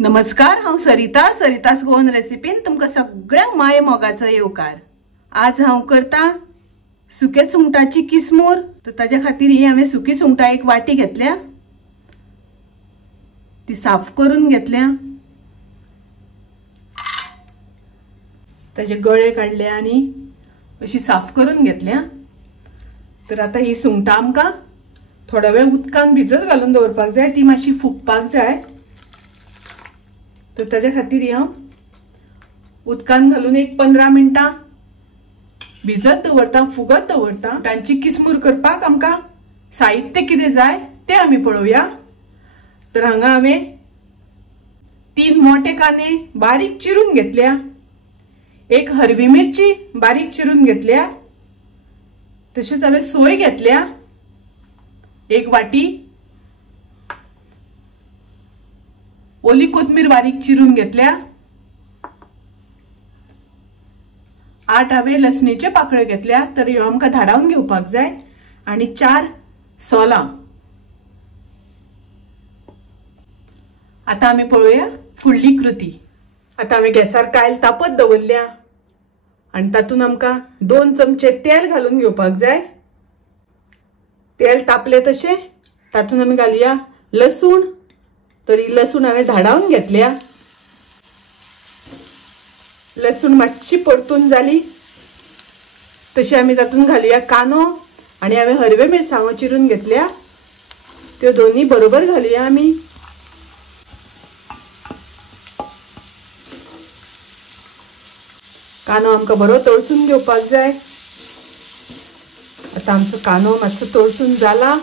नमस्कार, हांव सरितास गोवन रेसिपीन तुमकां सगळ्यांक माये मोगाचो येवकार। आज हांव करता सुके सुंगटाची किसमूर। तर ताजे खातीर ही हांवें सुकी सुंगटां एक वाटी घेतल्या, ती साफ करून घेतल्या, ताजे गळे काढले आनी अशी साफ करून घेतल्या। तर आता ही सुंगटां आमकां थोडा वेळ उदकान भिजत घालून दवरपाक जाय, ती मातशी फुगपाक जाय। तर ताजे खातीर हांव उदकान घालून एक 15 मिनटां भिजत दवरता, फुगत दवरता। तांची किसमूर करपाक आमकां साहित्य कितें जाय तें आमी पळोवया। तर हांगा हांवें 3 मोठे कांदे बारीक चिरून घेतल्या, एक हरवी मिरची बारीक चिरून घेतल्या, तशेंच हांवें सोय घेतल्या, एक वाटी ओली कोथमीर बारीक चिरून घेतल्या, 8 हांवें लसणीचे पाकळे घेतल्या, तर ह्यो आमकां धाडावन घेवपाक जाय, आनी 4 सोलां। आता आमी पळोवया फुडली कृती। आता हांवें गॅसार कायल तापत दवरल्या आनी तातूंत आमकां 2 चमचे तेल घालून घेवपाक जाय। तेल तापले तशें तातूंत आमी घालुया लसूण। तर ही लसूण हांवें धाडावन घेतल्या, लसूण मातशी परतून जाली तशी आमी तातूंत घालुया कांदो, आनी हांवें हरव्यो मिरसांगो चिरून घेतल्या, त्यो दोन्ही बरोबर घालुया आमी। कांदो आमकां बरो तळसून घेवपाक जाय। आता आमचो कांदो मातसो तळसून जाला,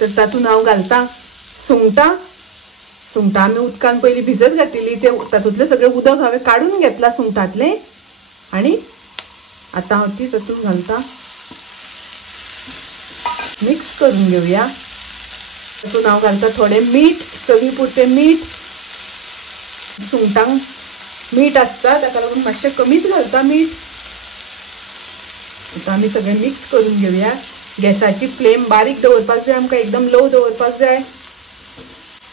तर तातूंत हांव घालता सुंगटां। सुंगटां आमी उदकान पयली भिजत घातिल्ली, ते तातूंतले सगळे उदक हांवें काडून घेतला सुंगटांतले, आनी आता हांव ती तातूंत घालता, मिक्स करून घेवया। तातूंत हांव घालता थोडे मीठ, चवी पुरते मीठ। सुंगटांक मीठ आसता ताका लागून मातशें कमीच घालता मीठ। आता आमी सगळें मिक्स करून घेवया। गॅसाची फ्लेम बारीक दवरपाक जाय, आमकां एकदम लो दवरपाक जाय।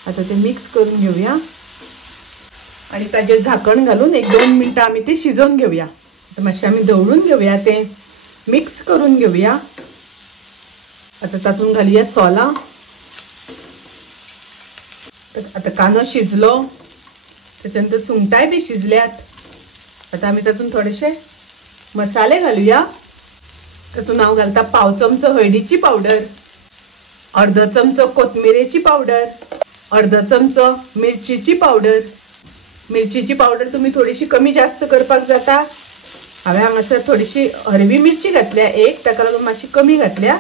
आता ते मिक्स करून घेवया आणि ताजेर झाकण घालून 1-2 मिनिटां आमी ते शिजोवन घेवया। आता मातशें आमी दवरून घेवया, ते मिक्स करून घेवया। आता तातूंत घालुया सोलां। आता कांदो शिजलो, त्याच्या नंतर सुंगटांय बी शिजल्यात। आता आमी तातूंत थोडेशे मसाले घालुया। तातूंत हांव घालता पाव चमचो हळदीची पावडर, अर्धो चमचो कोथमिरेची पावडर, अर्धो चमचो मिरचीची पावडर। मिरचीची पावडर तुम्ही थोडीशी कमी जास्त करपाक जाता। हांवें हांगासर थोडीशी हरवी मिरची घातल्या, एक ताका लागून मातशी कमी घातल्या।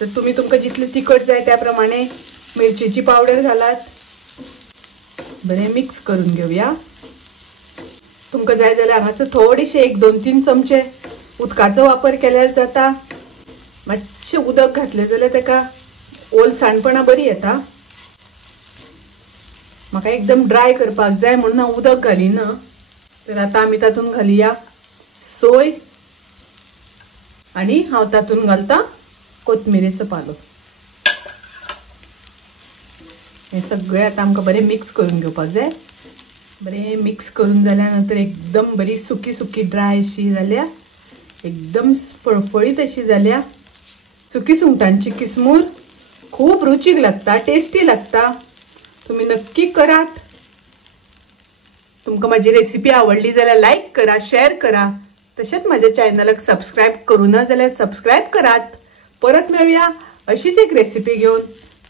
तर तुम्ही तुमकां जितले तिखट जाय त्या प्रमाणे मिरचीची पावडर घालात। बरें मिक्स करून घेवया। तुमकां जाय जाल्यार हांगासर थोडीशे 1-2-3 चमचे उदकाचो वापर केल्यार जाता। मातशें उदक घातलें जाल्यार ताका ओलसाणपणा बरी येता। म्हाका एकदम ड्राय करपाक जाय म्हणून हांव उदक घालिना। तर आता आमी तातूंत घालुया सोय, आनी हांव तातूंत घालता कोथमिरेचो पालो। हे सगळें आता आमकां बरें मिक्स करून घेवपाक जाय। बरें मिक्स करून जाल्या नंतर एकदम बरी सुकी सुकी ड्राय अशी जाल्या, एकदम फळफळीत अशी जाल्या। सुकी सुंगटांची किसमूर खूब रुचीक लागता, टेस्टी लागता। तुम्ही नक्की करात। तुमकां माझी रेसिपी आवडली जाल्यार लाईक करा, शेअर करा, तशेंच माझ्या चॅनलाक सबस्क्राईब करूना जाल्यार सबस्क्राईब करात। परत मेळुया अशीच एक रेसिपी घेऊन।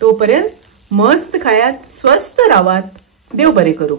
तोपर्यंत मस्त खायात, स्वस्थ राहात, देव बरें करूं।